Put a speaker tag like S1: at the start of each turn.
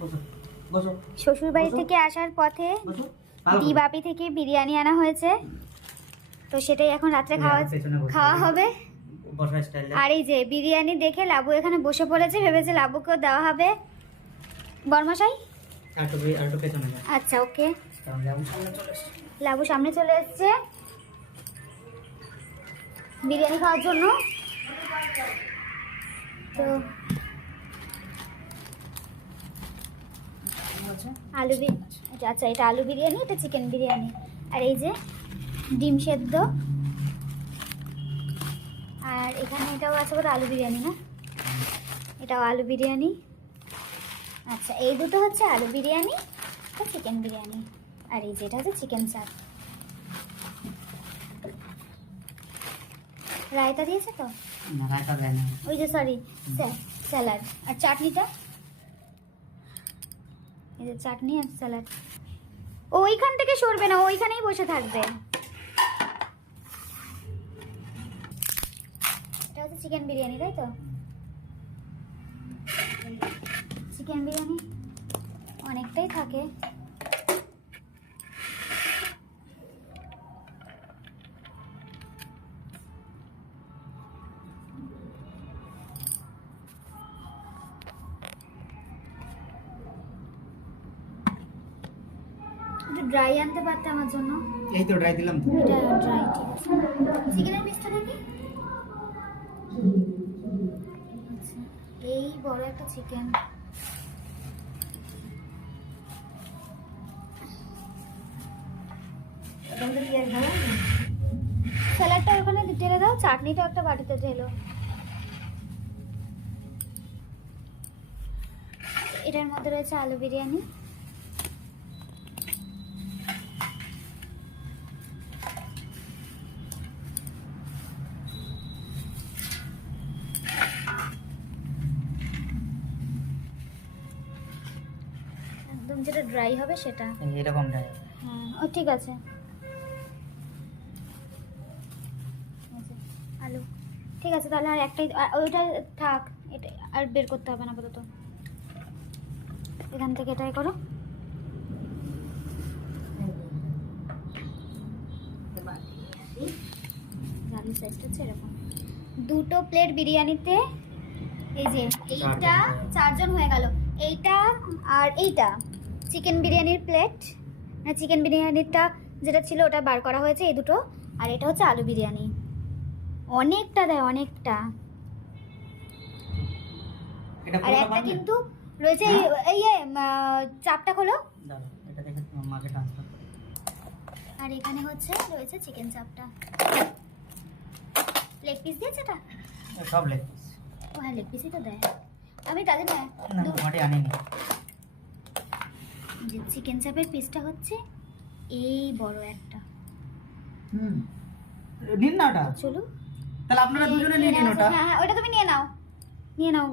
S1: বসো বসো
S2: শ্বশুর বাড়ি থেকে আসার পথে। দিবাপি থেকে বিরিয়ানি আনা হয়েছে। তো সেটাই এখন রাত্রে খাওয়া। খাওয়া হবে। আর এই যে বিরিয়ানি দেখে লাবু এখানে বসে পড়েছে ভেবেছে লাবুকেও দেওয়া হবে। বর্মশাই? আচ্ছা ওকে। লাবু সামনে চলে এসছে। বিরিয়ানি খাওয়ার জন্য। তো আলু আচ্ছা এটা আলু বিরিয়ানি এটা চিকেন বিরিয়ানি। আর এই যে ডিম সেদ্ধ। আর এখানে এটাও আছে বোধ আলু বিরিয়ানি না? এটাও আলু বিরিয়ানি। আচ্ছা এই দুটো হচ্ছে আলু বিরিয়ানি আর চিকেন বিরিয়ানি। আর এই যেটা হচ্ছে চিকেন চাপ। রায়তা দিয়েছে তো? ওই যে সরি স্যালাড। আর চাটনিটা? এই যে চাটনি আর স্যালাড। ওইখান থেকে সরবে না ওইখানেই বসে থাকবে। এটা হচ্ছে চিকেন বিরিয়ানি, তাই তো? চিকেন বিরিয়ানি অনেকটাই থাকে। ড্রাই আনতে পারতে আমার জন্য?
S1: এই তো ড্রাই দিলাম
S2: এটা ড্রাই ঠিক আছে। চিকেনের পিসটা দেখি আচ্ছা, এই বড় একটা চিকেন। স্যালাডটা ওখানে ঢেলে দাও চাটনিটা একটা বাটিতে ঢেলো। এটার মধ্যে রয়েছে আলু বিরিয়ানি। যেটা ড্রাই হবে সেটা।
S1: এরকম ড্রাই
S2: হ্যাঁ ও ঠিক আছে। আলু। ঠিক আছে তাহলে আর একটাই ওইটা থাক এটা আর বের করতে হবে না আপাতত। এখান থেকে এটাই করো। সাইজটা হচ্ছে এরকম। দুটো প্লেট বিরিয়ানিতে এই যে এইটা চারজন হয়ে গেল। এইটা আর এইটা। চিকেন বিরিয়ানির প্লেট। না চিকেন বিরিয়ানিটা যেটা ছিল ওটা বার করা হয়েছে এই দুটো। আর এটা হচ্ছে আলু বিরিয়ানি। অনেকটা দেয় অনেকটা। আর একটা কিন্তু রয়েছে এই- এই চাপটা খোলো। আর এখানে হচ্ছে রয়েছে চিকেন চাপটা। লেগ পিস দিয়েছে এটা?
S1: সব লেগ পিস
S2: ও হ্যাঁ লেগ পিসই তো দেয়। আমি তাদের না
S1: না মাটি আনিনি।
S2: যে চিকেন চাপের পিসটা হচ্ছে এই বড় একটা।
S1: হুম। নিন না ওটা।
S2: চলো
S1: তাহলে আপনারা দুজনে নিয়ে নিন ওটা।
S2: হ্যাঁ হ্যাঁ ওটা তুমি নিয়ে নাও। নিয়ে নাও